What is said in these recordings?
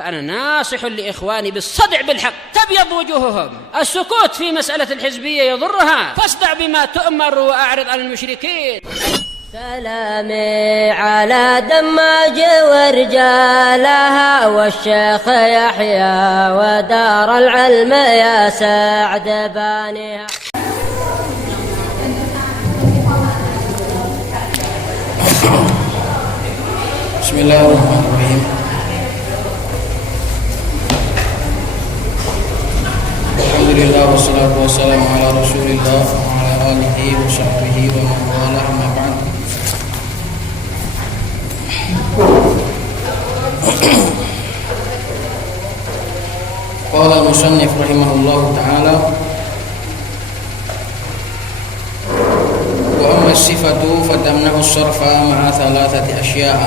فأنا ناصح لإخواني بالصدع بالحق تبيض وجوههم. السكوت في مسألة الحزبية يضرها، فاصدع بما تؤمر وأعرض عن المشركين. سلامي على دماج ورجالها والشيخ يحيى ودار العلم يا سعد بانيها. بسم الله الرحمن الرحيم. الحمد لله والصلاة والسلام على رسول الله وعلى آله وصحبه ومن والاه أما بعد. قال المصنف رحمه الله تعالى: وأما الصفة فتمنع الصرف مع ثلاثة أشياء: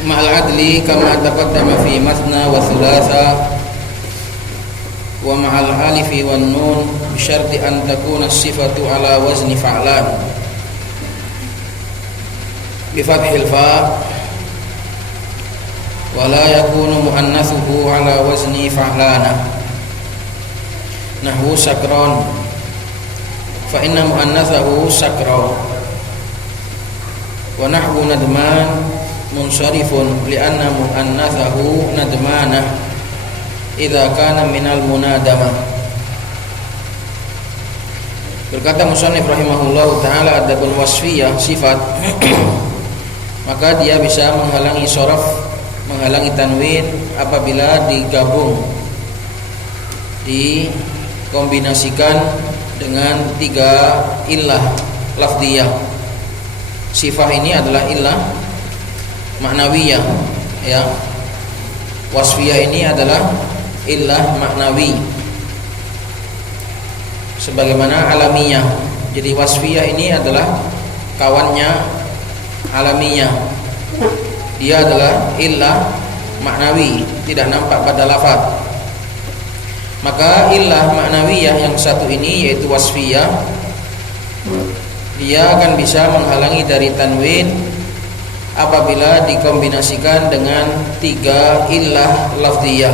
مع العدل كما تقدم في مثنى وثلاثة، ومع الألف والنون بشرط أن تكون الصفة على وزن فعلان بفتح الفاء، ولا يكون مؤنثه على وزن فعلان، نحو سكران فإن مؤنثه سكرا، ونحو ندمان منصرف لأن مؤنثه ندمانة إذا كان من المنادمة. Berkata musannif rahimahullahu ta'ala, adapun wasfiyah sifat maka dia bisa menghalangi sharaf, menghalangi tanwin apabila digabung, dikombinasikan dengan tiga illah lafdiyah. Sifat ini adalah illah maknawiyah, ya. Wasfiyah ini adalah illah maknawi sebagaimana alamiyah. Jadi wasfiyah ini adalah kawannya alamiyah. Dia adalah illah maknawi, tidak nampak pada lafaz. Maka illah maknawiyah yang satu ini yaitu wasfiyah, dia akan bisa menghalangi dari tanwin apabila dikombinasikan dengan tiga illah lafdiyah.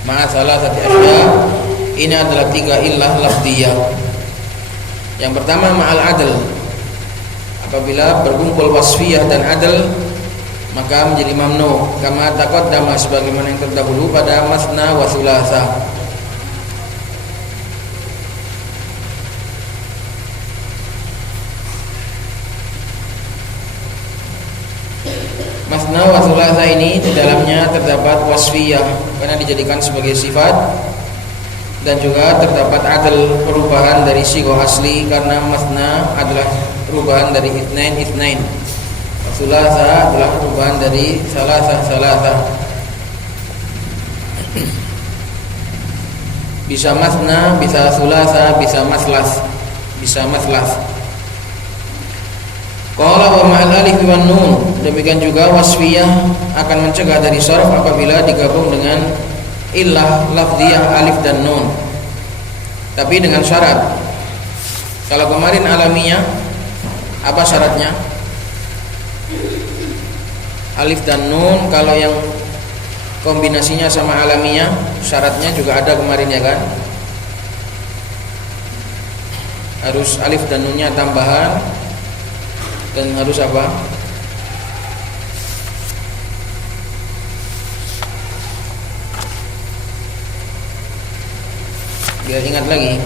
Ma'asalah satu asya, ini adalah tiga illah lafdiyah. Yang pertama ma'al adl, apabila berkumpul wasfiyah dan adl maka menjadi mamnu, kama taqaddama sebagaimana yang terdahulu pada masna wa thulatsa. Masna wa thulatsa ini di dalamnya terdapat wasfiyah karena dijadikan sebagai sifat, dan juga terdapat adl, perubahan dari sighah asli karena masna adalah perubahan dari itsnain, thulatsa adalah perubahan dari salasa. Bisa masna, bisa thulatsa, bisa maslas. Qala wa ma'al alif wan nun, demikian juga wasfiyah akan mencegah dari sharaf apabila digabung dengan illah lafdiyah alif dan nun. Tapi dengan syarat. Kalau kemarin alamiah, apa syaratnya? Alif dan nun. Kalau yang kombinasinya sama alamiah, syaratnya juga ada kemarin, ya kan? Harus alif dan nunnya tambahan, dan harus apa? Biar ingat lagi.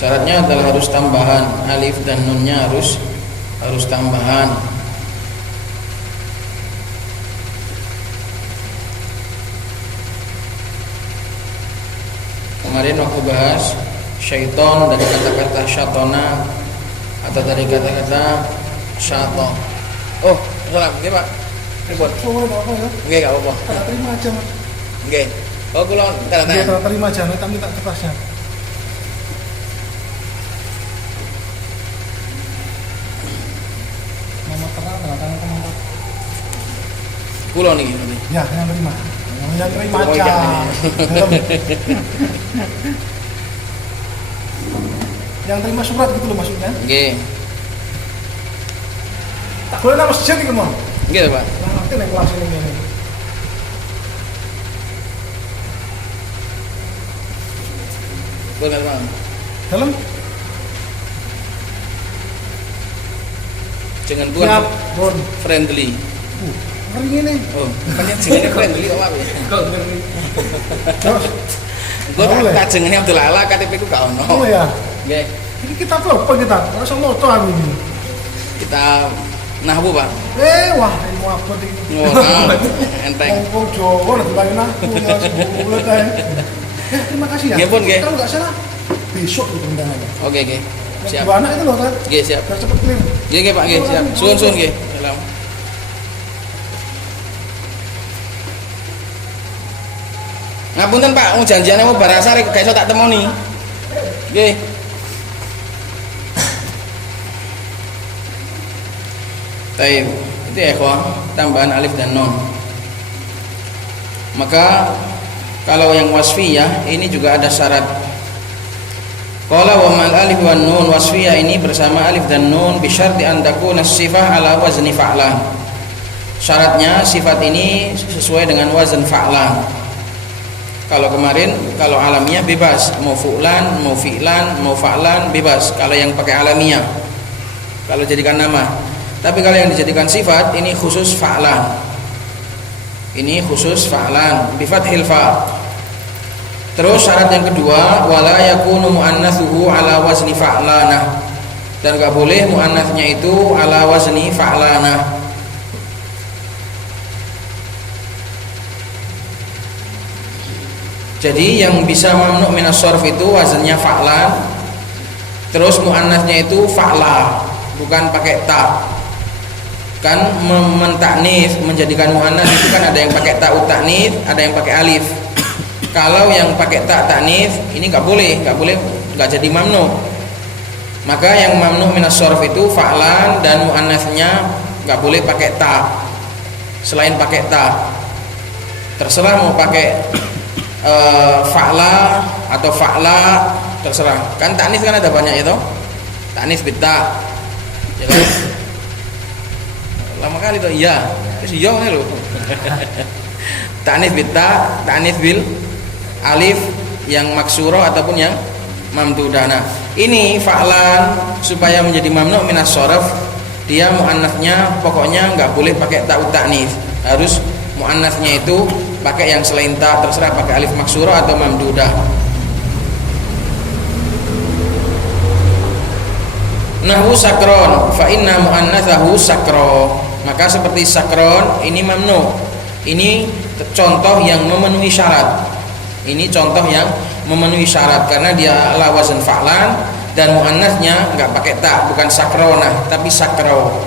Syaratnya adalah harus tambahan, alif dan nunnya harus tambahan. Kemarin waktu bahas syaiton dari kata-kata syatona atau dari kata-kata syato. Oh, salam, nggih Pak. Ribut. Oh, apa ya? Nggih, enggak apa-apa. Tak terima aja, Mas. Nggih. Oh, kula Nggih, tak terima aja, tak minta kertasnya. Komentar tanda komentar. Kulo nih. Ya, yang terima. Yang terima Oh, aja. iya. Yang terima surat gitu loh maksudnya. Nggih. Tak boleh nama masjid iki, Mon. Nggih, Pak. Nah, nanti nek kelas ini. Boleh, Bang. Dalam Jangan buat siap, Bon. friendly. Ngeri ini. Oh, makanya jenenge friendly kok, Pak. Kok ngeri. Terus, Gue boleh. tak jenenge Abdul Ala KTP ku gak ono. oh ya. Nggih. Ini kita apa kita? Rasa moto aku ini. Kita nahwu, Pak. Wah, ilmu apa ini? Ngono. Enteng. Ngomong Jawa lagi lagi aku ya sebelum teh. Terima kasih ya. Nggih, Pun, nggih. Kalau nggak salah besok itu undangannya. Oke, nggih. Siap. Dua anak itu loh kan. Nggih, siap. Biar cepet clear. Nggih, nggih, Pak, nggih, siap. Suwun-suwun nggih. Salam. Ngapunten Pak, mau janjiane mau barang sare gak iso tak temoni. Nggih. Baik, itu ya ikhwan, tambahan alif dan nun. Maka kalau yang wasfiyah ini juga ada syarat. Qala wa mal alif wan nun wasfiyah ini bersama alif dan nun bi syarti an takuna sifah ala wazni fa'lan. Syaratnya sifat ini sesuai dengan wazn fa'lan. Kalau kemarin kalau alamiah bebas, mau fu'lan, mau fi'lan, mau fa'lan bebas kalau yang pakai alamiah. Kalau jadikan nama. Tapi kalau yang dijadikan sifat ini khusus fa'lan. Ini khusus fa'lan bi fathil fa'. Terus syarat yang kedua wala yakunu muannatsuhu ala wazni fa'lanah. Dan enggak boleh muannasnya itu ala wazni fa'lanah. Jadi yang bisa mamnu minas sharf itu wazannya fa'lan. Terus muannasnya itu fa'la, bukan pakai ta. Kan mentaknis menjadikan muannas itu kan ada yang pakai ta utaknis, ada yang pakai alif. Kalau yang pakai ta taknis ini nggak boleh, nggak jadi mamnu. Maka yang mamnu minas sharf itu fa'lan dan muannasnya nggak boleh pakai ta. Selain pakai ta, terserah mau pakai fa'la atau fa'la terserah. Kan taknis kan ada banyak itu. Taknis bita. Ya kan? Lama kali itu iya. Terus iya nih loh. Taknis bita, taknis bil alif yang maksurah ataupun yang mamdudah. Nah, ini fa'lan supaya menjadi mamnu minas sharaf, dia muannasnya pokoknya nggak boleh pakai ta ta'nis. Harus muannasnya itu pakai yang selain ta, terserah pakai alif maksurah atau mamdudah. Nahwu sakron fa inna muannatsahu sakro. Maka seperti sakron ini mamnu. Ini contoh yang memenuhi syarat. Ini contoh yang memenuhi syarat karena dia ala wazn fa'lan dan muannasnya enggak pakai ta, bukan sakrona tapi sakro.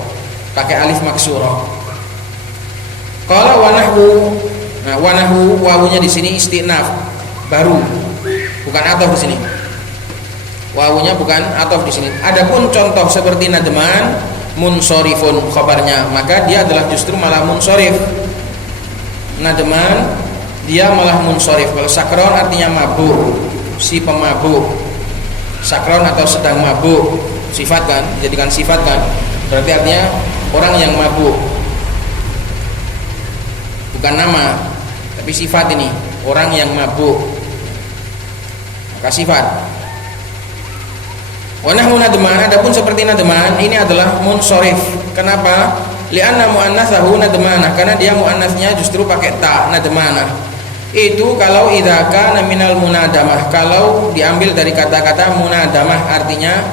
Pakai alif maksurah. Qala wa nahwu. Nah, wa nahwu wawunya di sini istinaf, baru. Bukan ataf di sini. Wawunya bukan ataf di sini. Adapun contoh seperti nadman munsorifun khabarnya, maka dia adalah justru malah munsorif. Nadman dia malah munsorif. Kalau sakron artinya mabuk, si pemabuk. Sakron atau sedang mabuk, sifat kan, dijadikan sifat kan, berarti artinya orang yang mabuk, bukan nama tapi sifat. Ini orang yang mabuk, maka sifat. Wa nahwu nadman, adapun seperti nadman ini adalah munsorif. Kenapa? Li'anna muannatsahu nadmanah, karena dia muannasnya justru pakai ta, nadmanah. Itu kalau idza kana minal munadamah, kalau diambil dari kata-kata munadamah artinya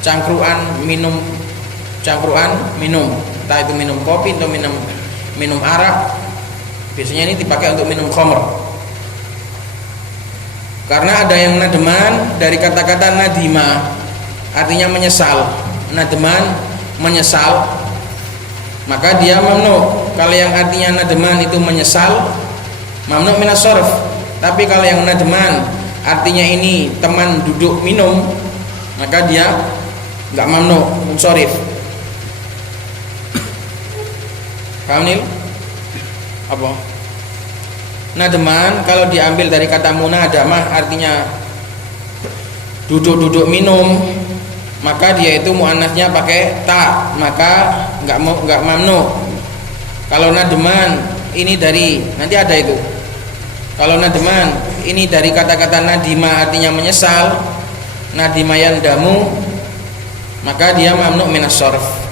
cangkruan minum, cangkruan minum. Entah itu minum kopi atau minum arak. Biasanya ini dipakai untuk minum khamr. Karena ada yang nadman dari kata-kata nadima, artinya menyesal. Nadman menyesal, maka dia mamnu. Kalau yang artinya nadman itu menyesal, mamnu minas sharf. Tapi kalau yang nadman artinya ini teman duduk minum, maka dia enggak mamnu, munsharif. Paham Nil? Apa? Nadman kalau diambil dari kata munadamah artinya duduk-duduk minum, maka dia itu muannasnya pakai ta, maka enggak mamnu. Kalau nadman ini dari, nanti ada itu. Kalau nadman ini dari kata-kata nadima artinya menyesal, nadima yandamu, maka dia mamnu minas sarf.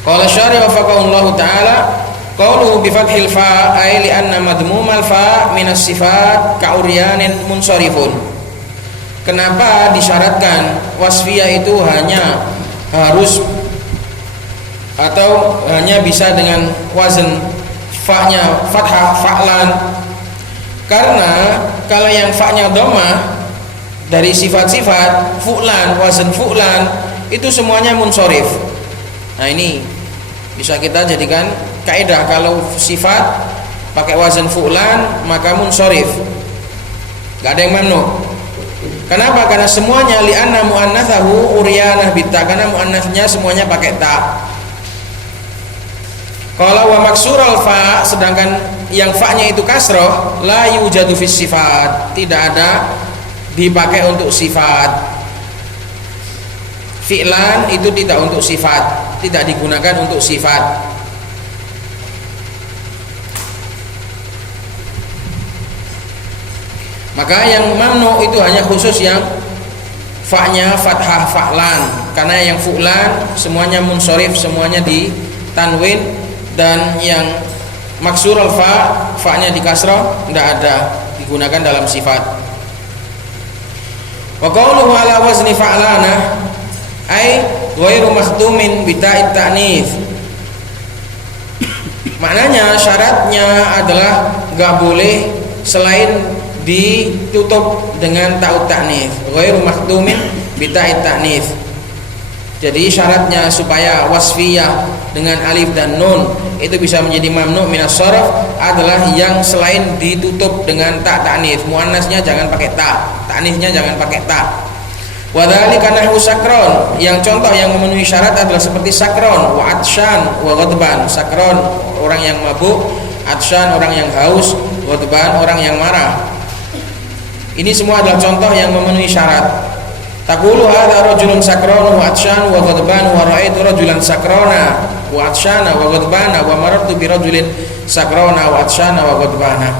Qala syarih wafaqahullahu ta'ala qawluhu bi fathil fa ay li anna madmumal fa minas sifat ka'uryanin munsharifun. Kenapa disyaratkan wasfiyah itu hanya harus atau hanya bisa dengan wazn fa-nya fathah fa'lan? Karena kalau yang fa-nya dhammah dari sifat-sifat fu'lan, wazn fu'lan itu semuanya munsharif. Nah ini bisa kita jadikan kaidah, kalau sifat pakai wazan fu'lan maka munsharif, enggak ada yang mamnu. Kenapa? Karena semuanya li'anna muannatsahu uryanah bitta, karena muannasnya semuanya pakai ta. Kalau wa maksural fa, sedangkan yang fa-nya itu kasroh, la yujadu fis sifat, tidak ada dipakai untuk sifat. Fi'lan itu tidak untuk sifat, tidak digunakan untuk sifat. Maka yang mamnu itu hanya khusus yang fa-nya fathah fa'lan, karena yang fu'lan semuanya munsharif, semuanya di tanwin, dan yang maksurul fa-nya di kasrah tidak ada digunakan dalam sifat. Wa qawluhu ala wazni fa'lana ay ghairu makhtumin bi ta'it ta'nits. Maknanya syaratnya adalah enggak boleh selain ditutup dengan ta'ut ta'nits, ghairu makhtumin bi ta'it ta'nits. Jadi syaratnya supaya wasfiyah dengan alif dan nun itu bisa menjadi mamnu minas sharaf adalah yang selain ditutup dengan ta ta'nits. Muannasnya jangan pakai ta, ta'nitsnya jangan pakai ta. Wadhalika nahwu sakron, yang contoh yang memenuhi syarat adalah seperti sakron, wa atshan wa ghadban. Sakron orang yang mabuk, atshan orang yang haus, ghadban orang yang marah. Ini semua adalah contoh yang memenuhi syarat. Taqulu hadza rajulun sakron wa atshan wa ghadban wa ra'aitu rajulan sakrona wa atshana wa ghadbana wa marartu bi rajulin sakrona wa atshana wa ghadbana.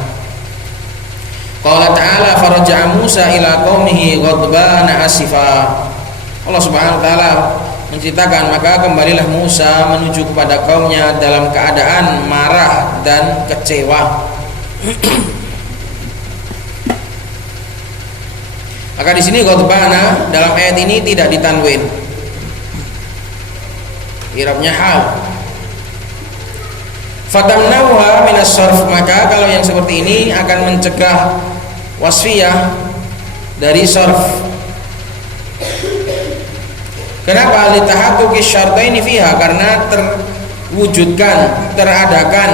Qala ta'ala faraja'a Musa ila qaumihi ghadbana asifa. Allah Subhanahu wa taala menceritakan, maka kembalilah Musa menuju kepada kaumnya dalam keadaan marah dan kecewa. Maka di sini ghadbana dalam ayat ini tidak ditanwin. I'rabnya hal. Fatamnauha minas sarf, maka kalau yang seperti ini akan mencegah wasfiyah dari sarf. Kenapa? Litahaqquqi syartaini fiha, karena terwujudkan, teradakan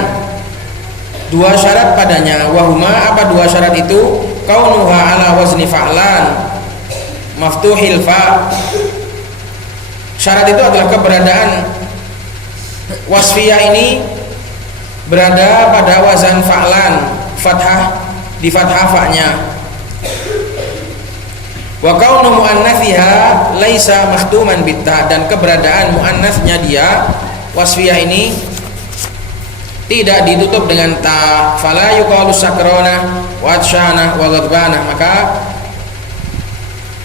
dua syarat padanya. Wahuma, apa dua syarat itu? Kaunuha ala wazni fa'lan maftuhil fa. Syarat itu adalah keberadaan wasfiyah ini berada pada wazan fa'lan, fathah, di fathah fa-nya. Wa kaunu muannathiha laisa makhtuman bitta, dan keberadaan muannasnya dia wasfiyah ini tidak ditutup dengan ta. Fala yuqalu sakrona wa atshana wa ghadbana, maka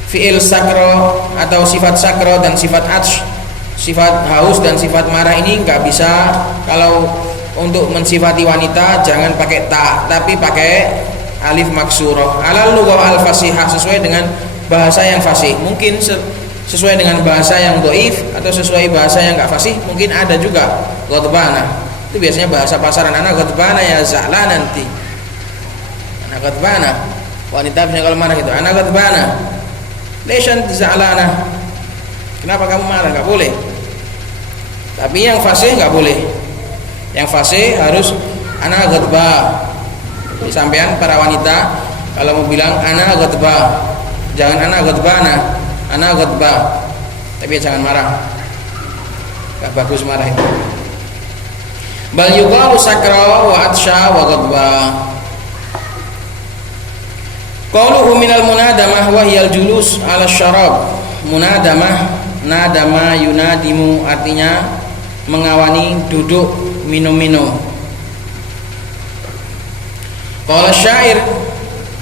fi'il sakro atau sifat sakro dan sifat atsh, sifat haus dan sifat marah ini enggak bisa. Kalau untuk mensifati wanita jangan pakai ta, tapi pakai alif maksurah. Alal lughah al-fasihah, sesuai dengan bahasa yang fasih. Mungkin sesuai dengan bahasa yang dhaif atau sesuai bahasa yang enggak fasih, mungkin ada juga ghadbana. Itu biasanya bahasa pasaran, anak ghadbana ya za'lan nanti. Anak ghadbana, wanita biasanya kalau marah gitu, anak ghadbana. Lesan za'lana. Kenapa kamu marah? Enggak boleh. Tapi yang fasih enggak boleh. Yang fasih harus ana ghadba. Disampaikan para wanita kalau mau bilang ana ghadba, jangan ana ghadbana, ana ghadba. Tapi jangan marah. Enggak bagus marah itu. Bal yuqalu sakra wa atsha wa ghadba. Qauluhu minal munadamah wa hiyal julus 'ala syarab. Munadamah, nadama yunadimu, artinya mengawani duduk minum-minum. Qala syair,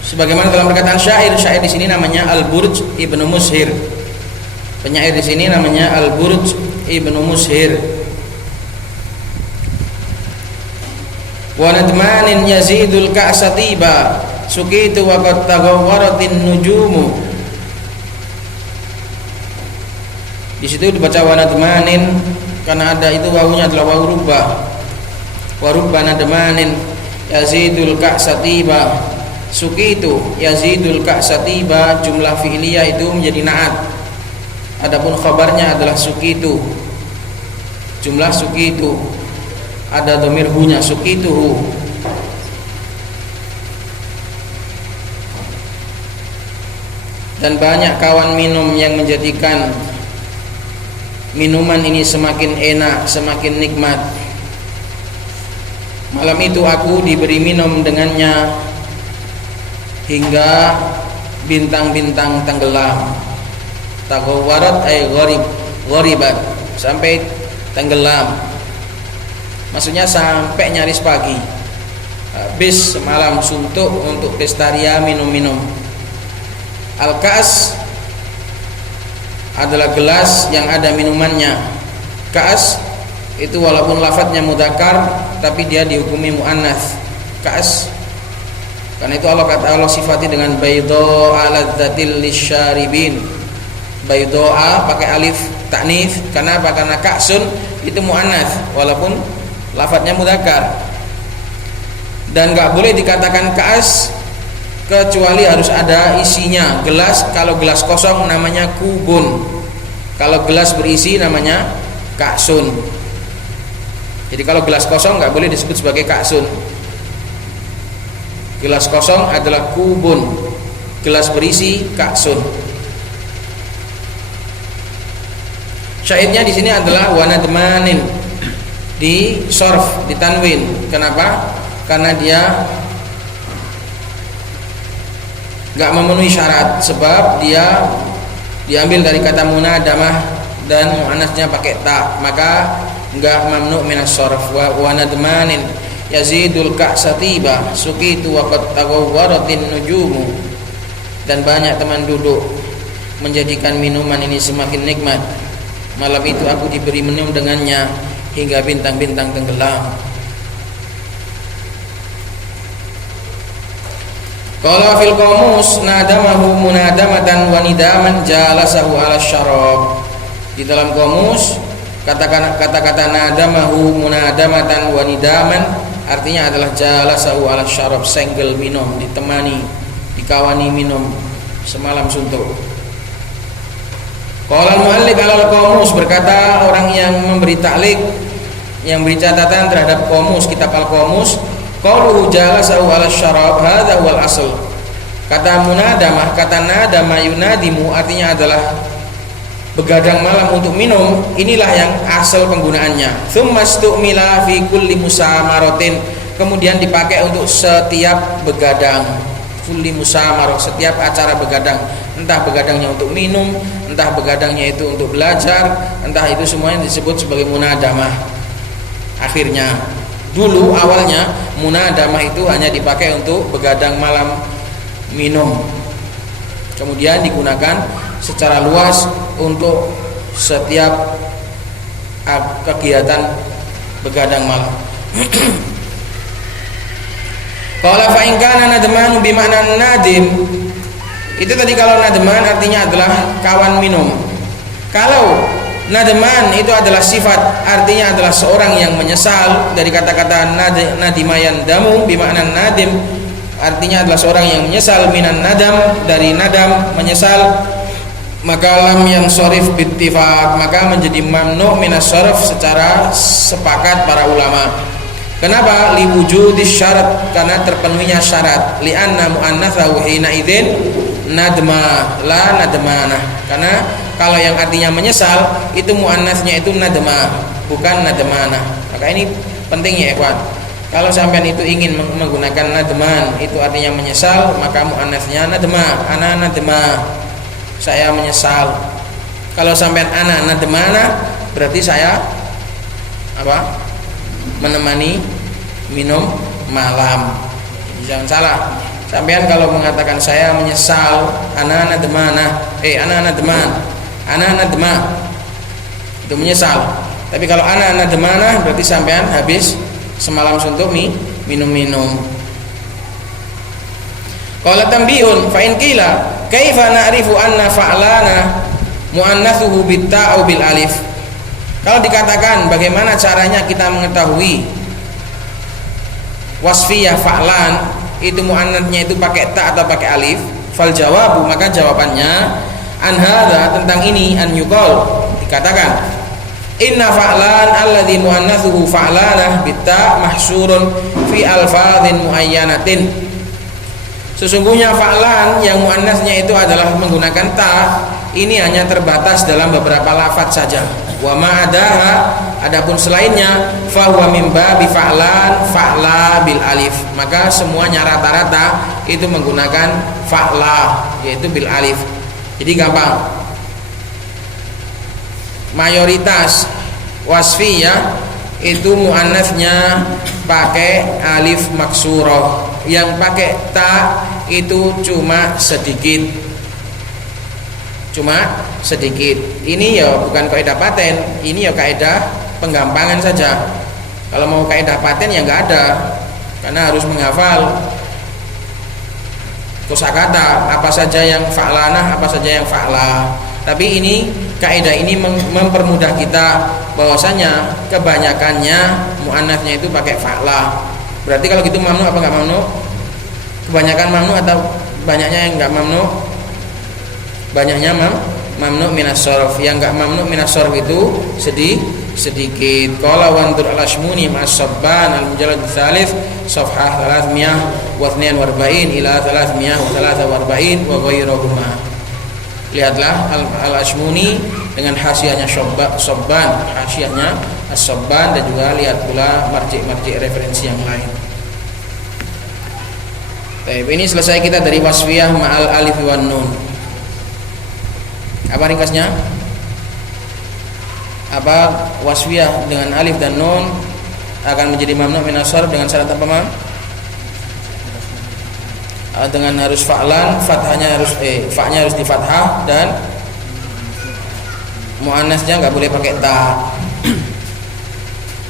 sebagaimana dalam perkataan syair di sini namanya Al-Burj Ibnu Mushir. Penyair di sini namanya Al-Burj Ibnu Mushir. Wa nadmanin yazidul ka'satiba sukitu wa qad taghawwaratin nujumu. Di situ dibaca wa nadmanin karena ada itu wawunya adalah wawu rubah. Wa rubba nadmanin yazidul ka'satiba sukitu yazidul ka'satiba, jumlah fi'liyah itu menjadi na'at. Adapun khabarnya adalah sukitu. Jumlah sukitu ada dhamir hu-nya, sukituhu. Dan banyak kawan minum yang menjadikan minuman ini semakin enak, semakin nikmat. Malam itu aku diberi minum dengannya hingga bintang-bintang tenggelam. Taghawwarat ay gharibat, sampai tenggelam. Maksudnya sampai nyaris pagi. Habis semalam suntuk untuk pestaria minum-minum. Al-Ka'as adalah gelas yang ada minumannya. Ka'as itu walaupun lafadznya mudzakkar tapi dia dihukumi muannats. Ka'as. Karena itu Allah sifati dengan bayda aladzatil lisyaribin. Bayda pakai alif ta'nits. Karena apa? Karena ka'sun itu muannats walaupun lafadznya mudzakkar. Dan enggak boleh dikatakan ka'as kecuali harus ada isinya. Gelas, kalau gelas kosong namanya kubun. Kalau gelas berisi namanya ka'sun. Jadi kalau gelas kosong nggak boleh disebut sebagai ka'sun. Gelas kosong adalah kubun. Gelas berisi ka'sun. Syairnya di sini adalah wanadmanin, di sorf, di tanwin. Kenapa? Karena dia nggak memenuhi syarat, sebab dia diambil dari kata munadamah dan muannasnya pakai ta, maka nggak mamnu minas sharf. Wa nadmanin yazidul ka'satiba sukitu wa qad taghawwaratin nujumu. Dan banyak teman duduk menjadikan minuman ini semakin nikmat. Malam itu aku diberi minum dengannya hingga bintang-bintang tenggelam. Qala fil qamus nadamahu munadamatan wa nidaman jalasahu ala syarab. Di dalam qamus kata-kata nadamahu munadamatan wa nidaman artinya adalah jalasahu ala syarab, senggel minum, ditemani, dikawani minum semalam suntuk. Qala al-muallif alal qamus, berkata orang yang memberi ta'liq, yang beri catatan terhadap qamus, kitab al-qamus, qauluhu jalasahu ala syarab hadza huwal asl. Kata munadamah, kata nadama yunadimu artinya adalah begadang malam untuk minum, inilah yang asal penggunaannya. Tsumma stu'mila fi kulli musamaratin, kemudian dipakai untuk setiap begadang. Kulli musamarah, setiap acara begadang, entah begadangnya untuk minum, entah begadangnya itu untuk belajar, entah itu semuanya disebut sebagai munadamah. Akhirnya dulu awalnya munadamah itu hanya dipakai untuk begadang malam minum, kemudian digunakan secara luas untuk setiap kegiatan begadang malam. Qala fa in kana nadmanu bi ma'na nadim, itu tadi kalau nadman artinya adalah kawan minum. Kalau nadman itu adalah sifat, artinya adalah seorang yang menyesal, dari kata-kata nadimayan damu bi ma'na nadim, artinya adalah seorang yang menyesal, minan nadam, dari nadam, menyesal, maka lam yang sorif bittifaq, maka menjadi mamnu minas sorf secara sepakat para ulama. Kenapa? Liwujudis syarat, karena terpenuhinya syarat. Li'anna mu'annatsahu hina idzin nadma la nadmanah, karena kalau yang artinya menyesal itu mu'annatsnya itu nadma, bukan nadmanah. Maka ini penting ya ikhwan. Kalau sampean itu ingin menggunakan nadman, itu artinya menyesal, maka muannasnya nadma, ana nadma, saya menyesal. Kalau sampean ana nadmana, berarti saya apa? Menemani minum malam. Jangan salah. Sampean kalau mengatakan saya menyesal, ana nadmana, ana nadman, ana nadma, itu menyesal. Tapi kalau ana nadmana, berarti sampean habis semalam suntuk minum-minum. Qala tanbihun fa in qila kaifa na'rifu anna fa'lana muannatsuhu bit-ta' au bil alif. Kalau dikatakan bagaimana caranya kita mengetahui wasfiyah fa'lan itu muannatnya itu pakai ta atau pakai alif? Fal jawabu, maka jawabannya an hadza, tentang ini, an yuqal, dikatakan inna fa'lan alladhi muannatsuhu fa'lanah bitta mahsurun fi alfadhin muayyanatin. Sesungguhnya fa'lan yang muannasnya itu adalah menggunakan ta, ini hanya terbatas dalam beberapa lafaz saja. Wa ma'adaha, adapun selainnya, fa huwa min babi fa'lan fa'la bil alif. Maka semuanya rata-rata itu menggunakan fa'la, yaitu bil alif. Jadi gampang. Mayoritas wasfiyah itu muannasnya pakai alif maksurah, yang pakai ta itu cuma sedikit. Ini ya bukan kaidah paten, ini ya kaidah penggampangan saja. Kalau mau kaidah paten ya nggak ada, karena harus menghafal kosakata apa saja yang fa'lanah, apa saja yang fa'la. Tapi ini kaidah ini mempermudah kita bahwasanya kebanyakannya muannasnya itu pakai fa'la. Berarti kalau gitu mamnu apa enggak mamnu? Kebanyakan mamnu atau banyaknya yang enggak mamnu? Banyaknya mamnu minas sharf. Yang enggak mamnu minas sharf itu sedikit. Qala wa antur al-ashmuni ma'as-sabban al-mujallad ats-tsalits safhah 342 ila 343 wa ghairuhuma. Lihatlah al-Ashmuni dengan hasyiahnya Sabban, hasyiahnya As-Sabban, dan juga lihat pula marji' referensi yang lain. Baik, ini selesai kita dari wasfiyah ma'al alif wan nun. Apa ringkasnya? Apa wasfiyah dengan alif dan nun akan menjadi mamnu minas sharf dengan syarat apa, Mam? Dengan harus fa'lan, fathahnya harus fa-nya harus di fathah, dan muannasnya enggak boleh pakai ta.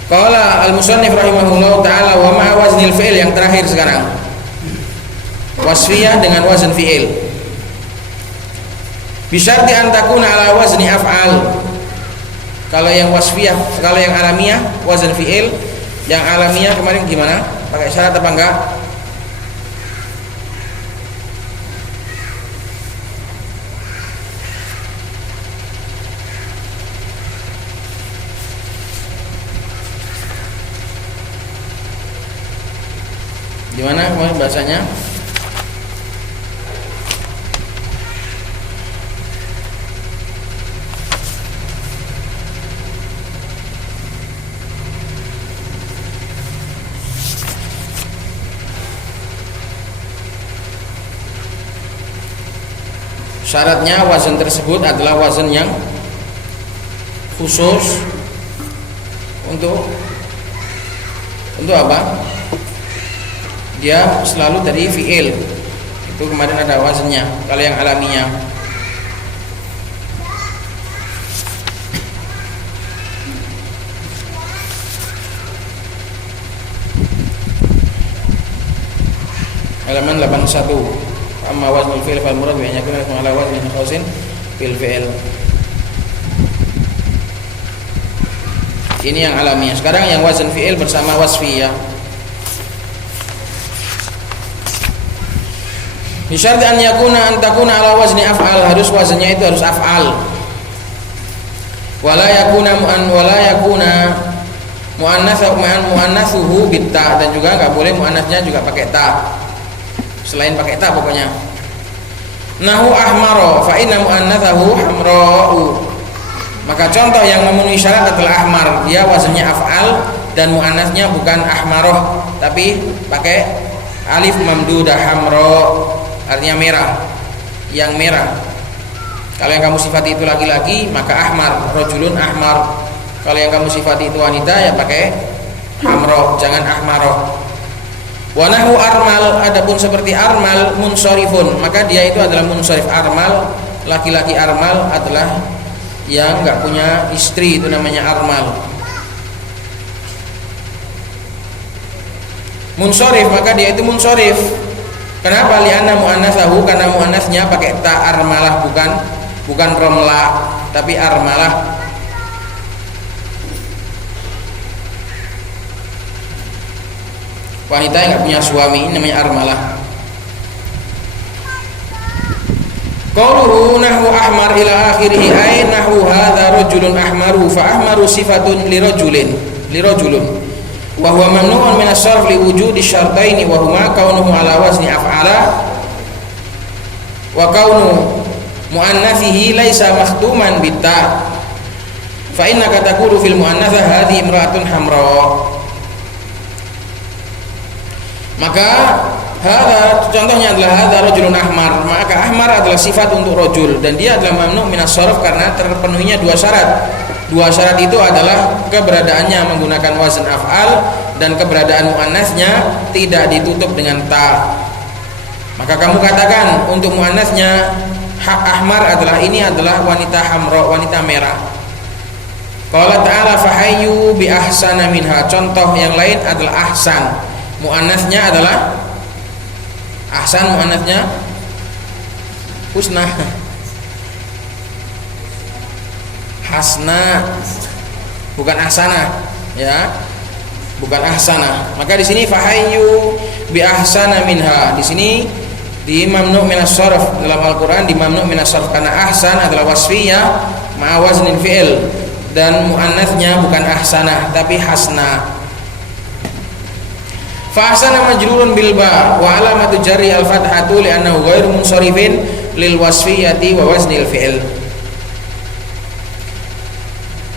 Qala al-musannif rahimahullahu taala wa ma'a waznil fi'il, yang terakhir sekarang. Wasfiyah dengan wazn fi'il. Bisyarti an takuna ala wazni af'al. Kalau yang wasfiyah, kalau yang alamiah wazn fi'il, yang alamiah kemarin gimana? Pakai syarat apa enggak? Gimana kemarin bahasanya? Syaratnya wazan tersebut adalah wazan yang khusus untuk apa? Dia selalu dari fi'il. Itu kemarin ada wazannya. Kalau yang alaminya, halaman 81. Amma waznul fi'il fal murad bi an yakuna ala wazni khusin fil fi'il. Ini yang alamiah. Sekarang yang wazan fi'il bersama wasfiyah. Bisyarat an takuna ala wazni af'al, harus wazannya itu harus af'al. Wala yakuna muannatsuhu bitta, dan juga enggak boleh muannasnya juga pakai ta. Selain pakai ta pokoknya. Nahu ahmaro fa inna muannatsahu hamra'u. Maka contoh yang memenuhi syarat adalah ahmar, dia wazannya af'al dan muannasnya bukan ahmaroh tapi pakai alif mamdudah hamro, artinya merah, yang merah. Kalau yang kamu sifati itu laki-laki maka ahmar, rojulun ahmar. Kalau yang kamu sifati itu wanita ya pakai hamro, jangan ahmaroh. Wanahu armal, adapun seperti armal munsorifun, maka dia itu adalah munsorif. Armal, laki-laki armal adalah yang nggak punya istri, itu namanya armal. Munsorif, maka dia itu munsorif. Kenapa? Li'anna mu'annatsahu, karena mu'annasnya pakai ta armalah, bukan romla tapi armalah. Wanita yang nggak punya suami ini namanya armalah. Qauluhu nahwu ahmar ila akhirih ay nahwu hadza rajulun ahmaru fa ahmaru sifatun lirajulin wa huwa mamnu'un min as-sarf li wujudi syartaini wa huma kaunuhu ala wazni af'ala wa kaunu muannathihi laisa makhtuman bitta fa innaka taqulu fil muannatsah hadhihi imra'atun hamra. Maka hadza contohnya adalah hadza rajulun ahmar, maka ahmar adalah sifat untuk rajul dan dia adalah mamnu minas sarf karena terpenuhinya dua syarat. Dua syarat itu adalah keberadaannya menggunakan wazn af'al dan keberadaan muannasnya tidak ditutup dengan ta. Maka kamu katakan untuk muannasnya ahmar adalah ini adalah wanita hamra, wanita merah. Qala ta'ala fahayyu bi ahsana minha, contoh yang lain adalah ahsan. Muannasnya adalah ahsan, muannasnya husna, hasna, bukan ahsana, ya, bukan ahsana. Maka di sini fahayyu bi ahsana minha, di sini di mamnu minas sarf dalam Al-Qur'an, di mamnu minas sarf karena ahsan adalah wasfiyah ma'a waznil fi'il dan muannasnya bukan ahsana tapi hasna. Fa ahsana majrurun bil ba wa alamatu jarri al fathatu li annahu ghairu munsharifin lil wasfiyati wa waznil fi'il.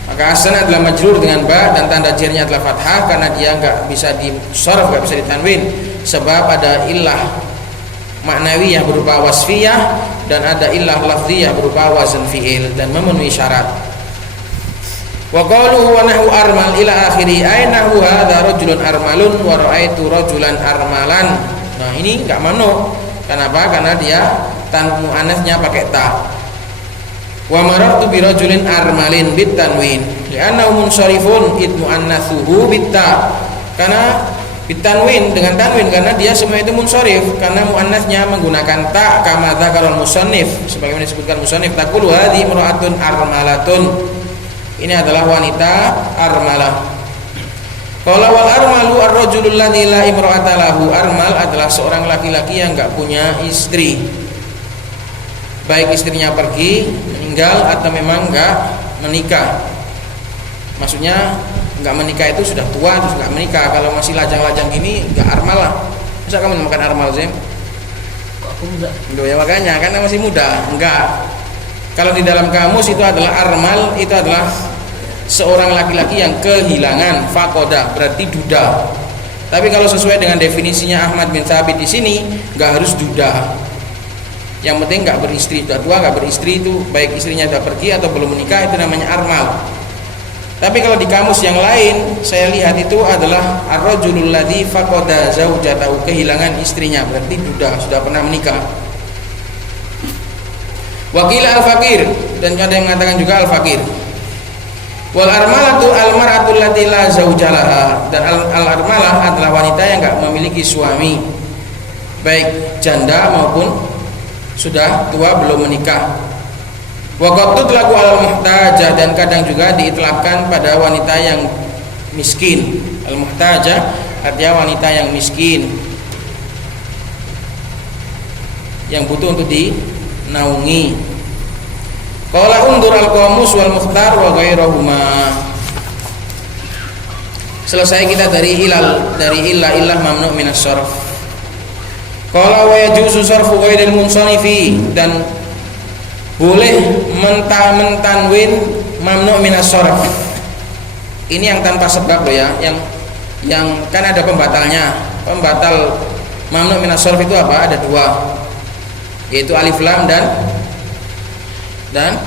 Maka ahsana adalah majrur dengan ba dan tanda jarnya adalah fathah karena dia enggak bisa disharf, enggak bisa ditanwin sebab ada illah maknawiyah berupa wasfiyah dan ada illah lafziyah berupa wazn fi'il dan memenuhi syarat. Wa qaluhu wa nahwu armal ila akhiri ay nahwu hadza rajulun armalun wa ra'aitu rajulan armalan. Nah, ini enggak mamnu. Kenapa? Karena dia tan muannasnya pakai ta. Wa marartu bi rajulin armalin bit tanwin li'annahu munsharifun id muannatsuhu bit ta. Karena bitanwin dengan tanwin karena dia semua itu munsharif karena muannasnya menggunakan ta kama dzakarul musannif sebagaimana disebutkan musannif taqulu hadhi imra'atun armalatun. Ini adalah wanita armalah. Qala wal armalu ar-rajulul ladzi la imra'ata lahu. Armal adalah seorang laki-laki yang enggak punya istri. Baik istrinya pergi, meninggal atau memang enggak menikah. Maksudnya enggak menikah itu sudah tua terus enggak menikah. Kalau masih lajang-lajang gini enggak armal lah. Masa kamu namakan armal, Zim? Aku muda. Loh, ya makanya karena masih muda. Enggak. Kalau di dalam kamus itu adalah armal, itu adalah seorang laki-laki yang kehilangan, fakoda berarti duda. Tapi kalau sesuai dengan definisinya Ahmad bin Thabit di sini, nggak harus duda. Yang penting nggak beristri, sudah tua nggak beristri itu baik istrinya sudah pergi atau belum menikah itu namanya armal. Tapi kalau di kamus yang lain saya lihat itu adalah ar-rajulul ladzi faqada zaujatahu, kehilangan istrinya berarti duda, sudah pernah menikah. Wakil al-fakir dan ada yang mengatakan juga al-fakir. Wal armalatu al-mar'atul lati la zaujalaha, dan al-armalah adalah wanita yang enggak memiliki suami, baik janda maupun sudah tua belum menikah. Wa qad tutlaqu al-muhtajah, dan kadang juga diitlaqkan pada wanita yang miskin. Al-muhtajah artinya wanita yang miskin yang butuh untuk naungi. Qala undur al-qamus wal mukhtar wa ghairahuma. Selesai kita dari illah mamnu minas sarf. Qala wa yajuzu sarfu ghairil munsanifi, dan boleh mentanwin mamnu minas sarf Ini yang tanpa sebab loh ya, yang kan ada pembatalnya. Pembatal mamnu minas sarf itu apa? Ada dua, yaitu alif lam dan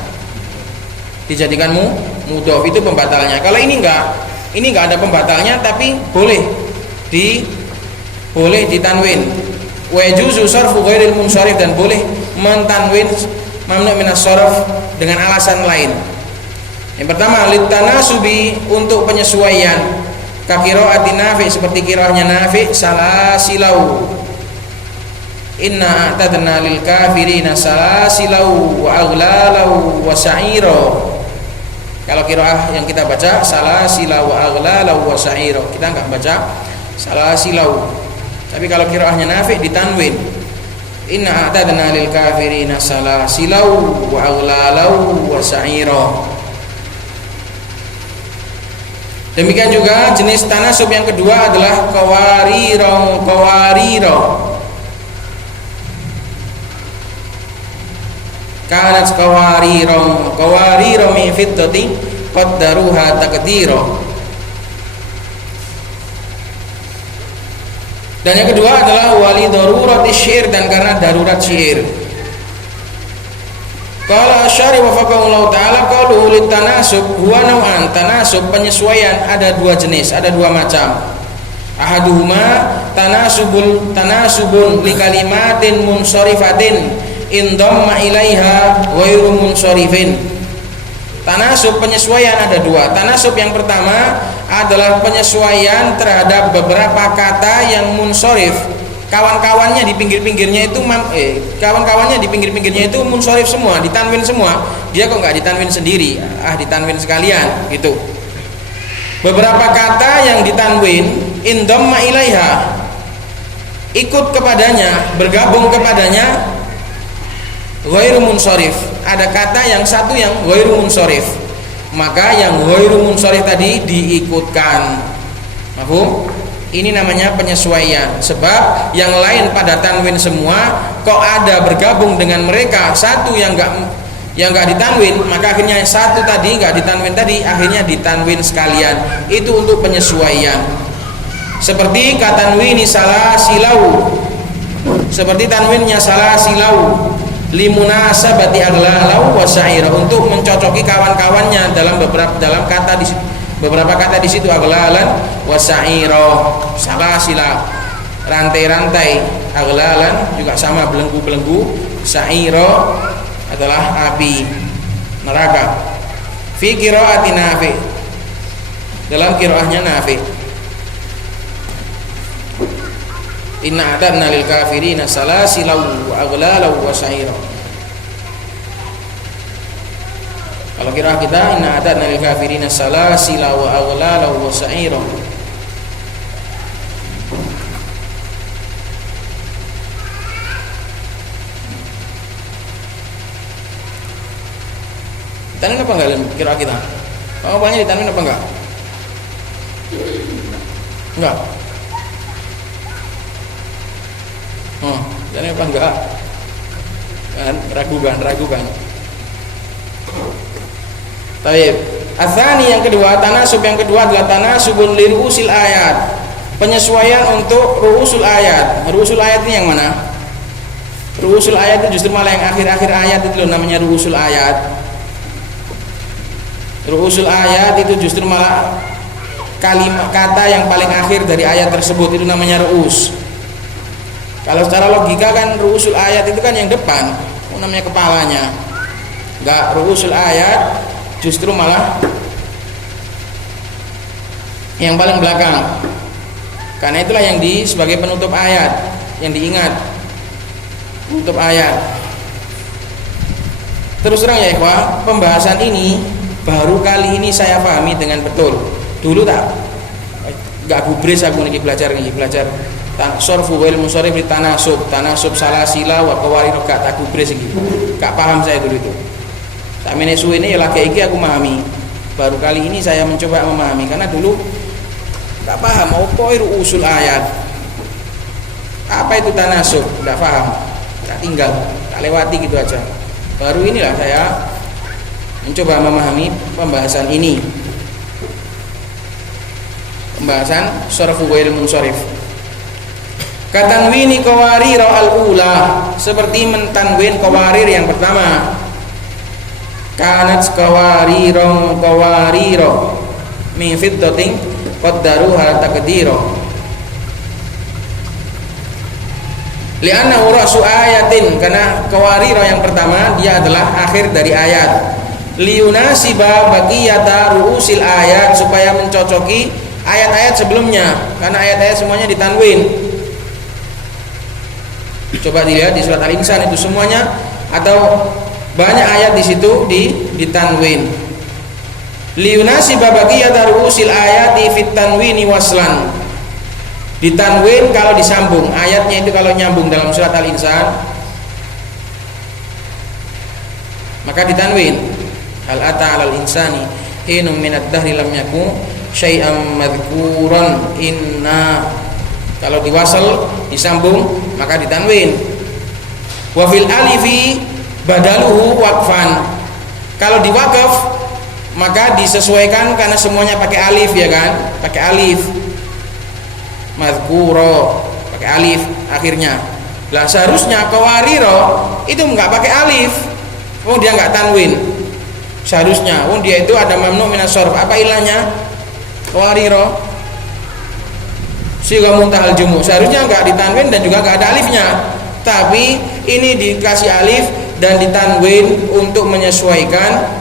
dijadikan mudhof, itu pembatalnya. Kalau ini enggak ada pembatalnya, tapi boleh ditanwin. Wa yajuzu sarfu ghairil munsharif, dan boleh mentanwin mamnu minas sarf dengan alasan lain. Yang pertama, litanasubi, untuk penyesuaian. Ka qiraati Nafi', seperti qiraahnya Nafi', salasilau. Inna a'tadna lil kafirina salasilau wa aghlalau wa sa'ira. Kalau qiraah yang kita baca salasilau wa aghlalau wa sa'ira, kita enggak baca salasilau. Tapi kalau qiraahnya Nafi' ditanwin. Inna a'tadna lil kafirina salasilau wa aghlalau wa sa'ira. Demikian juga jenis tanasub yang kedua adalah qawariro. Kanat qawariro min fiddati qaddaruha taqdiro. Dan yang kedua adalah wali darurati syair, dan karena darurat syair. Qala asyari wa faqahullahu ta'ala qaluhu litanasub huwa naw'an. Tanasub, penyesuaian, ada dua jenis, ada dua macam. Ahaduhuma tanasubun li kalimatin munsarifatin in dhamma ilaiha ghairu munsarifin. Tanasub, penyesuaian, ada dua. Tanasub yang pertama adalah penyesuaian terhadap beberapa kata yang munsharif. Kawan-kawannya di pinggir-pinggirnya itu munsharif semua, ditanwin semua. Dia kok nggak ditanwin sendiri? Ditanwin sekalian gitu. Beberapa kata yang ditanwin in dhamma ilaiha, ikut kepadanya, bergabung kepadanya, ghairu munsharif. Ada kata yang satu yang ghairu munsharif, maka yang ghairu munsharif tadi diikutkan. Mahfum? Ini namanya penyesuaian. Sebab yang lain pada tanwin semua, kok ada bergabung dengan mereka satu yang enggak ditanwin, maka akhirnya satu tadi enggak ditanwin tadi akhirnya ditanwin sekalian. Itu untuk penyesuaian. Seperti katanwini salasilau, seperti tanwinnya salasilau, limunasabati aghlalau wa sa'ira, untuk mencocoki kawan-kawannya dalam beberapa kata di situ aghlalan wa sa'ira, salasila, rantai-rantai, aghlalan juga sama, belenggu-belenggu, sa'ira adalah api neraka. Fi qiraati Nafi', dalam qiraahnya Nafi', inna a'tadna lil kafirina salasilau wa aghlalau wa sa'ira. Kalau qiraah kita inna a'tadna lil kafirina salasilau wa aghlalau wa sa'ira. Ditanwin apa enggak qiraah kita? Kamu banyak ditanwin apa enggak? Enggak. Ditanwin apa enggak? Kan ragukan. Baik. Atsani, yang kedua, tanasub yang kedua adalah tanasubun li ru'usil ayat. Penyesuaian untuk ru'usul ayat. Ru'usul ayat ini yang mana? Ru'usul ayat itu justru malah yang akhir-akhir ayat itu loh, namanya ru'usul ayat. Ru'usul ayat itu justru malah kalimat kata yang paling akhir dari ayat tersebut, itu namanya ru'us. Kalau secara logika kan ru'usul ayat itu kan yang depan, namanya kepalanya. Enggak, ru'usul ayat justru malah yang paling belakang. Karena itulah yang sebagai penutup ayat, yang diingat penutup ayat. Terus terang ya ikhwah, pembahasan ini baru kali ini saya pahami dengan betul. Dulu enggak gubris aku lagi belajar sarfu wal munsharif li tanasub salasila wa qawarir, gak tak gubris iki. Gak paham saya dulu itu. Tak menesu ini ya lagi iki aku memahami. Baru kali ini saya mencoba memahami, karena dulu enggak paham apa itu usul ayat. Apa itu tanasub? Enggak paham. Tak tinggal, tak lewati gitu aja. Baru inilah saya mencoba memahami pembahasan ini. Pembahasan sarfu ghairil munsharif. Katanwini qawarir al-ula, seperti mentanwin qawarir yang pertama. Kanat qawarirun qawariro min fiddatin qaddaruha taqdira. Li'annahu ra'su ayatin, karena qawariro yang pertama dia adalah akhir dari ayat. Liyunasiba baqiyata ru'usil ayat, supaya mencocoki ayat-ayat sebelumnya, karena ayat-ayat semuanya ditanwin. Coba dilihat di surat Al-Insan itu semuanya atau banyak ayat di situ ditanwin. Liyunasiba baqiyata ru'usil ayati fit tanwini waslan. Ditanwin kalau disambung, ayatnya itu kalau nyambung dalam surat Al-Insan maka ditanwin. Hal ata 'alal insani hinum minad dahri lam yakun syai'am madhkuran inna. Kalau diwasal disambung maka ditanwin. Wa fil alifi badaluhu waqfan. Kalau diwaqaf maka disesuaikan karena semuanya pakai alif, ya kan? Pakai alif. Madhkuro pakai alif akhirnya. Lah seharusnya qawariro itu enggak pakai alif. Oh, dia enggak tanwin. Seharusnya dia itu ada mamnu minas sharf. Apa ilahnya? Qawariro siga muntahal jumu, seharusnya enggak ditanwin dan juga enggak ada alifnya. Tapi ini dikasih alif dan ditanwin untuk menyesuaikan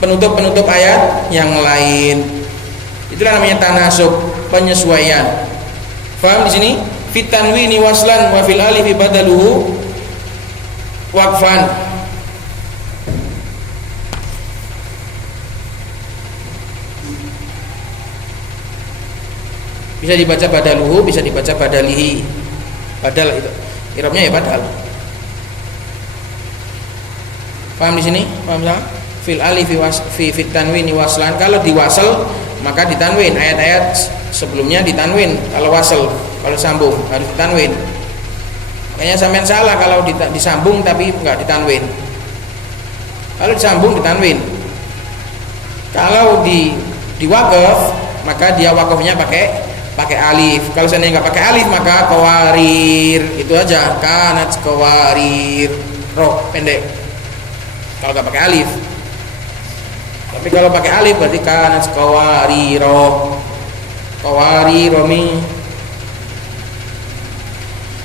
penutup-penutup ayat yang lain. Itulah namanya tanasub, penyesuaian. Paham di sini? Fit tanwini waslan wa fil alifi badaluhu waqfan. Bisa dibaca badaluhu, bisa dibaca badalihi. Badal itu i'rabnya ya badal. Paham di sini? Paham tak? Fil alifi fi fit tanwini waslan, kalau diwasal maka ditanwin. Ayat-ayat sebelumnya ditanwin kalau wasal, kalau sambung harus ditanwin. Makanya sampean salah kalau disambung tapi enggak ditanwin. Kalau disambung ditanwin. Kalau diwaqaf maka dia waqafnya pakai alif. Kalau seandainya enggak pakai alif maka qawarir, itu aja. Kanat qawarir, roh pendek. Kalau enggak pakai alif. Tapi kalau pakai alif berarti kanat qawariro. Qawariro mi.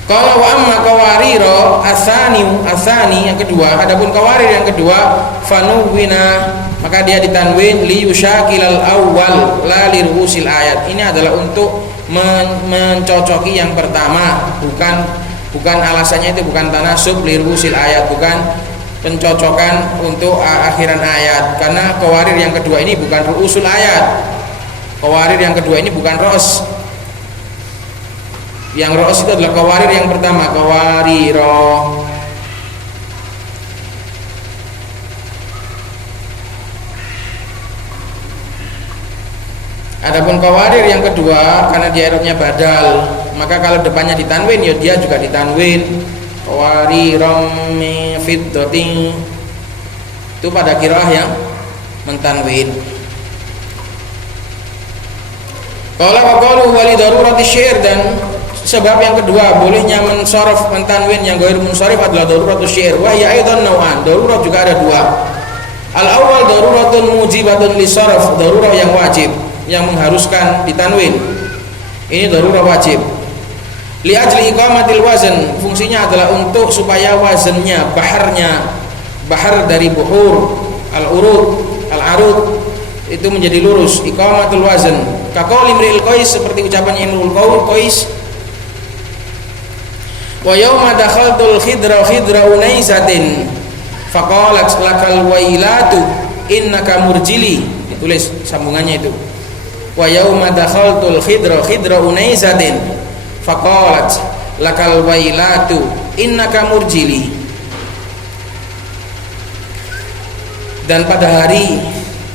Kalau wa amma qawariro asani yang kedua, adapun qawarir yang kedua fanuwina, maka dia ditanwin li yushakilal awwal la li ru'usil ayat. Ini adalah untuk mencocoki yang pertama, bukan alasannya itu bukan tanasub li ru'usil ayat, bukan pencocokan untuk akhiran ayat, karena qawarir yang kedua ini bukan ru'usul ayat. Qawarir yang kedua ini bukan ra's. Yang ra's itu adalah qawarir yang pertama, qawariro. Adapun qawarir yang kedua karena dia i'rabnya badal, maka kalau depannya ditanwin ya dia juga ditanwin. Qawariram min fiddatin, itu pada qiraah yang mentanwin. Qala wa qalu wali darurati syair, dan sebab yang kedua bolehnya mensharaf mentanwin yang ghair munsharif adalah daruratus syair. Wa ya aidan nau'an, darurat juga ada dua. Al awal daruratun mujibatun lisarf, darurat yang wajib yang mengharuskan ditanwin. Ini darurat wajib. Li ajli iqamatil wazn, fungsinya adalah untuk supaya wazannya, bahar dari buhur, al-urud, al-arud itu menjadi lurus. Iqamatul wazn. Kaqauli Imrul Qais, seperti ucapannya Imrul Qais, wa yauma dakhaltul khidra unaisatin faqalat lakal wailatu innaka murjili. Ditulis sambungannya itu. Wa yauma dakhaltul khidra unaisatin faqalat lakal wailatu innaka murjili. Dan pada hari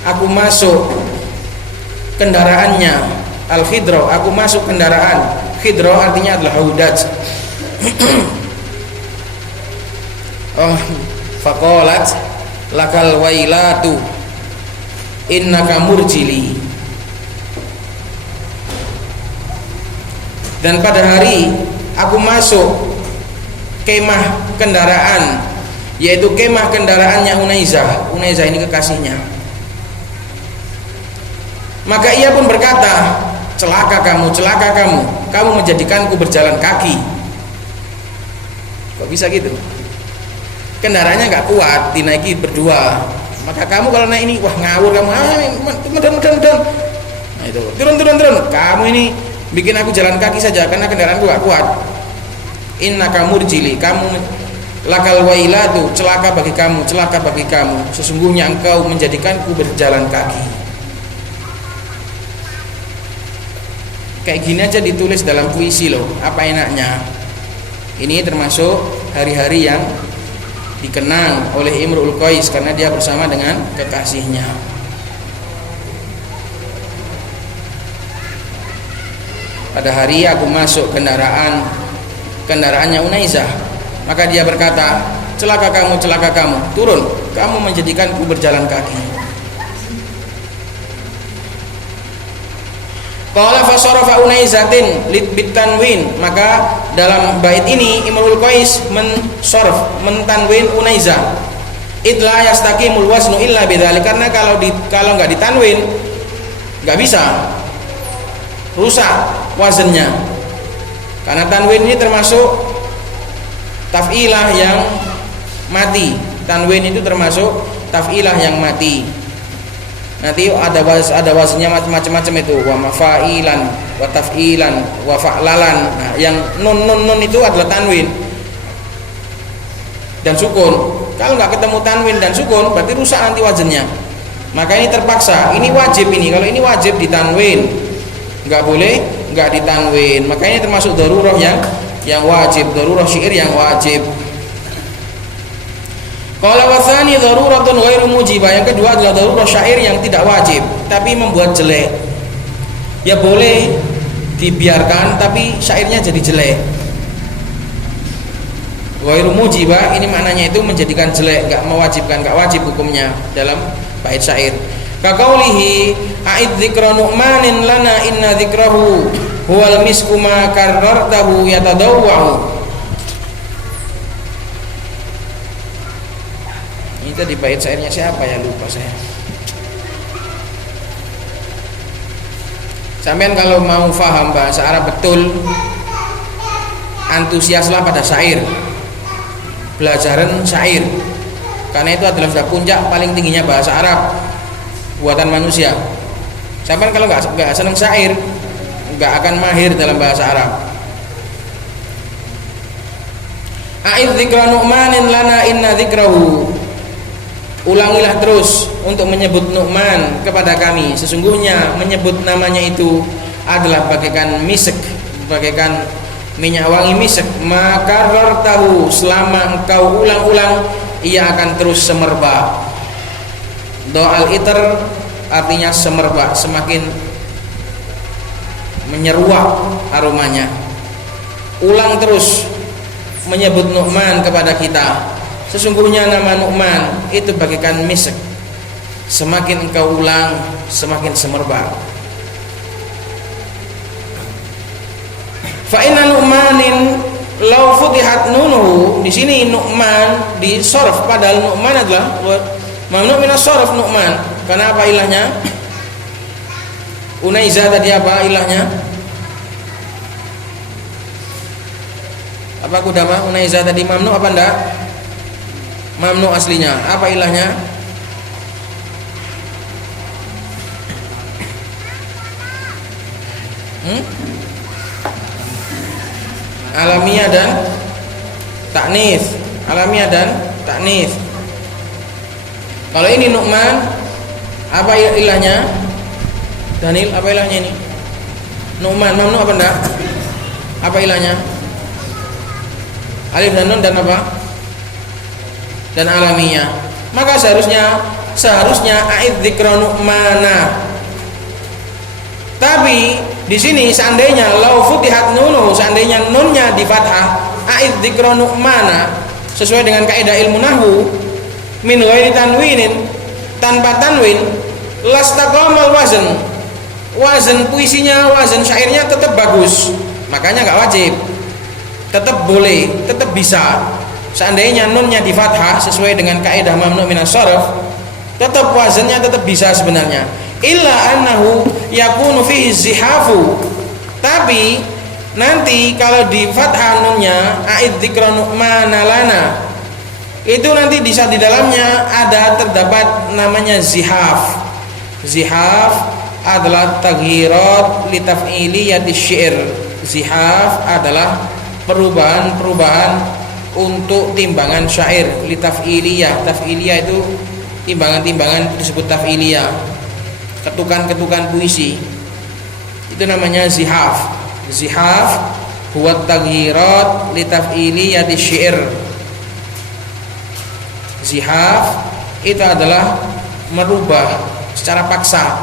aku masuk kendaraannya, al-khidra, aku masuk kendaraan. Khidra artinya adalah haudaj. Faqalat lakal wailatu innaka murjili. Dan pada hari aku masuk kemah kendaraan, yaitu kemah kendaraannya Unaizah. Unaizah ini kekasihnya. Maka ia pun berkata, celaka kamu, kamu menjadikanku berjalan kaki. Kok bisa gitu? Kendaraannya nggak kuat, dinaiki berdua. Maka kamu kalau naik ini, wah ngawur kamu, mudah. Nah itu, turun. Kamu ini bikin aku jalan kaki saja karena kendaraanku nggak kuat. Innaka murjili, kamu lakal wailatu, celaka bagi kamu. Sesungguhnya engkau menjadikanku berjalan kaki. Kayak gini aja ditulis dalam puisi loh, apa enaknya. Ini termasuk hari-hari yang dikenang oleh Imrul Qais karena dia bersama dengan kekasihnya. Pada hari aku masuk kendaraannya Unaizah, maka dia berkata, celaka kamu, turun, kamu menjadikanku berjalan kaki. Qala fasarafa Unaizatin bitanwin, maka dalam bait ini Imrul Qais mentanwin Unaizah. Idla yastaqimul wasnu illa bidzalik, karena kalau enggak ditanwin enggak bisa, rusak wazannya. Karena tanwin ini termasuk taf'ilah yang mati. Tanwin itu termasuk taf'ilah yang mati. Nanti ada wazannya macam-macam itu, wa mafa'ilan, wa taf'ilan, wa fa'lalan. Nah, yang nun itu adalah tanwin dan sukun. Kalau nggak ketemu tanwin dan sukun, berarti rusak nanti wazannya. Maka ini terpaksa, ini wajib ini. Kalau ini wajib ditanwin, nggak boleh nggak ditanwin. Maka ini termasuk darurah yang wajib, darurah syair yang wajib. Qala wa tsani daruratun ghairu mujibah, yang kedua adalah darurah syair yang tidak wajib tapi membuat jelek. Ya boleh dibiarkan tapi syairnya jadi jelek. Ghairu mujibah ini maknanya itu menjadikan jelek, enggak mewajibkan, enggak wajib hukumnya dalam bait syair. Ka qaulihi a'id dzikra nu'manin lana inna dzikrahu huwal misku ma karrartahu yatadawwa'u. Tadi bait syairnya siapa ya, lupa saya. Sampean kalau mau paham bahasa Arab betul, antusiaslah pada syair, belajaran syair, karena itu adalah sudah puncak paling tingginya bahasa Arab buatan manusia. Sampean kalau nggak senang syair, nggak akan mahir dalam bahasa Arab. A'id dzikra nu'manin lana inna dzikrahu, ulangilah terus untuk menyebut Nu'man kepada kami, sesungguhnya menyebut namanya itu adalah bagaikan misk, bagaikan minyak wangi misk. Maka tahu selama engkau ulang-ulang ia akan terus semerbak. Do'al itar artinya semerbak, semakin menyeruak aromanya. Ulang terus menyebut Nu'man kepada kita, sesungguhnya nama Nu'man itu bagaikan misk, semakin engkau ulang semakin semerbak. Fa inna Nu'manin law futihat nunuhu, di sini Nu'man di sharaf, padahal Nu'man adalah mamnu min as-sharaf Nu'man. Karena apa ilahnya? Unaizah tadi apa ilahnya? Apa kudama Unaizah tadi mamnu apa enggak? Mamnu aslinya, apa ilahnya? Alamiah dan taknis. Alamiah dan taknis. Kalau ini Nu'man, apa ilahnya? Daniel, apa ilahnya ini? Nu'man, mamnu apa enggak? Apa ilahnya? Alif dan nun dan apa? Dan alamiah. Maka seharusnya a'id dzikra Nu'mana. Tapi di sini seandainya lau futihat nunu, seandainya nunnya di fathah, a'id dzikra Nu'mana, sesuai dengan kaidah ilmu nahwu, min ghairi tanwinin, tanpa tanwin, lastaqamal wazn. Wazn puisinya, wazn syairnya tetap bagus. makanya nggak wajib. Tetap boleh, tetap bisa. Seandainya nunnya di fathah sesuai dengan kaidah mamnu minas sharaf, tetap wazannya tetap bisa sebenarnya. Illa annahu yakunu fihi zihafu. Tapi nanti kalau di fathah nunnya a'id dzikra nu'mana lana, itu nanti di dalamnya terdapat namanya zihaf. Zihaf adalah taghyirat li taf'iliyati syair. Zihaf adalah perubahan-perubahan untuk timbangan syair. Li taf'iliyah. Taf'iliyah itu timbangan-timbangan disebut taf'iliyah. Ketukan-ketukan puisi. Itu namanya zihaf. Zihaf huwa taghyirat li taf'iliyati syair. Zihaf itu adalah merubah secara paksa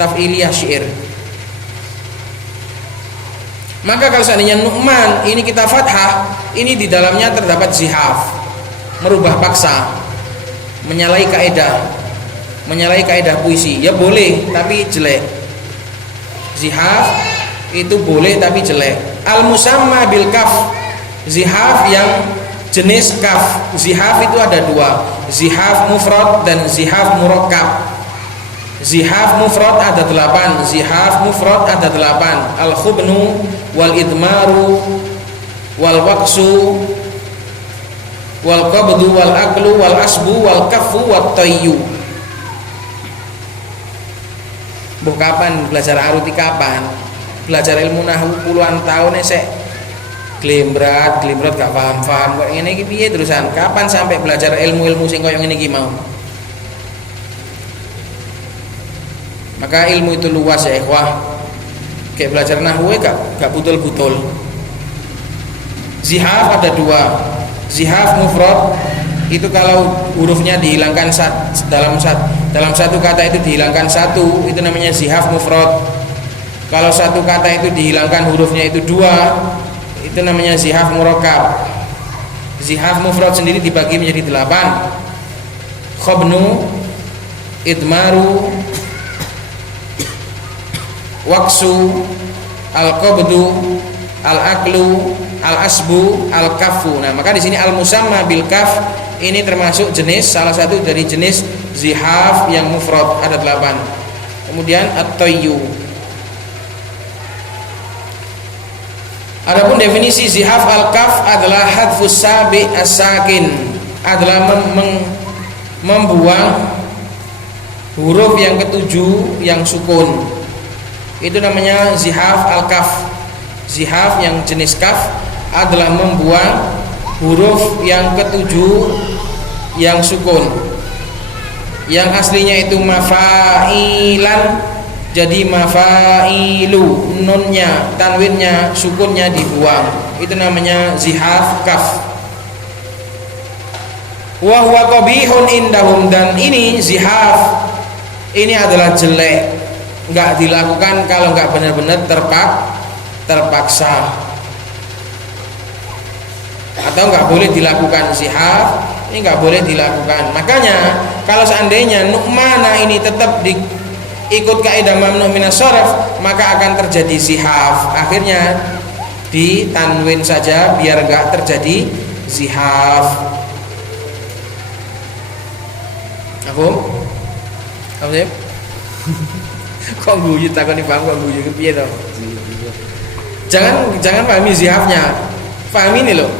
taf'iliyah syair. Maka kalau seandainya Nu'man ini kita fathah, ini di dalamnya terdapat zihaf, merubah paksa, menyalahi kaidah puisi. Ya boleh tapi jelek. Zihaf itu boleh tapi jelek. Al-musamma bil kaf, zihaf yang jenis kaf. Zihaf itu ada dua, zihaf mufrad dan zihaf murakkab. Zihaf mufrad ada 8, zihaf mufrad ada 8. Al-khubnu wal idmaru wal waqsu wal qabdu wal aqlu wal asbu wal kaffu wat tayyu. Mbah kapan belajar aruti, kapan belajar ilmu nahwu puluhan tahun sek glembrat gak paham kok ngene iki piye terusan. Kapan sampai belajar ilmu-ilmu sing koyo ngene iki mau? Maka ilmu itu luas ya ikhwah. Kayak belajar nahwu gak betul-betul. Zihaf ada dua. Zihaf mufrad itu kalau hurufnya dihilangkan dalam satu kata itu dihilangkan satu, itu namanya zihaf mufrad. Kalau satu kata itu dihilangkan hurufnya itu dua, itu namanya zihaf murakkab. Zihaf mufrad sendiri dibagi menjadi 8. Khabnu, idmaru, waqsu, al-qabdu, al-aqlu, al-asbu, al-kaffu. Nah, maka di sini al-musamma bil kaf ini termasuk jenis, salah satu dari jenis zihaf yang mufrad, ada 8. Kemudian at-tayyu. Adapun definisi zihaf al-kaf adalah hadfus sabi as-sakin, adalah membuang huruf yang ketujuh yang sukun. Itu namanya zihaf al-kaf. Zihaf yang jenis kaf adalah membuang huruf yang ketujuh yang sukun. Yang aslinya itu mafailan jadi mafailu, nunnya, tanwinnya, sukunnya dibuang. Itu namanya zihaf kaf. Wa huwa qabihun indahum, dan ini zihaf ini adalah jelek, enggak dilakukan kalau enggak benar-benar terpaksa, atau enggak boleh dilakukan. Zihaf ini enggak boleh dilakukan. Makanya kalau seandainya Nu'mana ini tetap ikut kaidah mamnu minas sharaf, maka akan terjadi zihaf. Akhirnya ditanwin saja biar enggak terjadi zihaf. Aku sih kok guyu takoni paham, kok guyu piye to? Jangan pahami zihafnya. Pahami ini loh.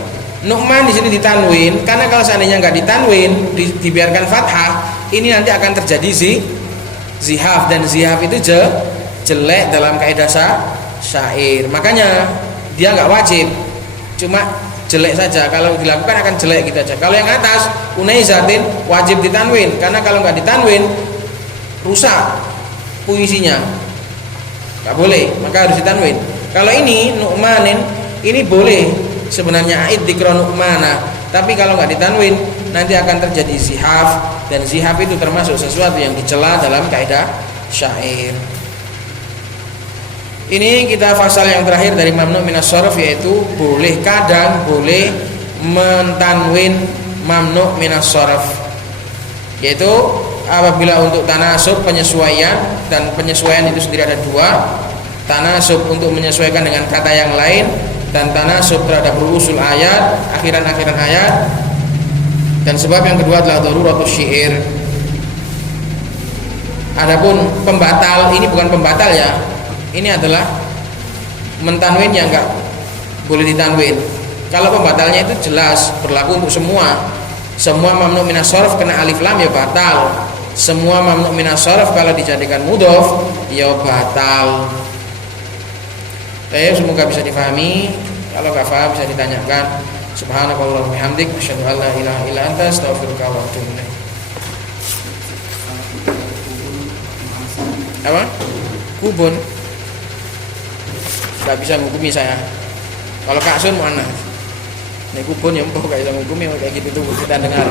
Nu'man di sini ditanwin karena kalau seandainya enggak ditanwin, dibiarkan fathah, ini nanti akan terjadi zihaf, dan zihaf itu jelek dalam kaidah syair. Makanya dia enggak wajib, cuma jelek saja. Kalau dilakukan akan jelek gitu aja. Kalau yang atas unai zatin wajib ditanwin, karena kalau enggak ditanwin rusak puisinya, enggak boleh, maka harus ditanwin. Kalau ini Nu'manin ini boleh sebenarnya a'id dzikra Nu'mana, tapi kalau enggak ditanwin nanti akan terjadi zihaf, dan zihaf itu termasuk sesuatu yang dicela dalam kaidah syair. Ini kita fasal yang terakhir dari mamnu minas sharaf, yaitu kadang boleh mentanwin mamnu minas sharaf, yaitu apabila untuk tanasub penyesuaian, dan penyesuaian itu sendiri ada dua. tanasub untuk menyesuaikan dengan kata yang lain, dan tanasub terhadap ru'usul ayat, akhiran-akhiran ayat. Dan sebab yang kedua adalah daruratus syair. Adapun pembatal, ini bukan pembatal ya, ini adalah mentanwin yang enggak boleh ditanwin. Kalau pembatalnya itu jelas berlaku untuk semua mamnu minas sharf kena alif lam ya batal. Semua mamnu minas sharf kalau dijadikan mudhof ya batal. Semoga bisa difahami. Kalau enggak paham bisa ditanyakan. Subhanakallahumma hamdik asyhadu an la ilaha illa anta astaghfiruka wa atubu ilaik. Apa? Kubun. Enggak bisa menghukumi saya. Kalau Kak Sun mana? Nek kubun ya mbok gak bisa menghukumi kayak gitu tuh kita dengar.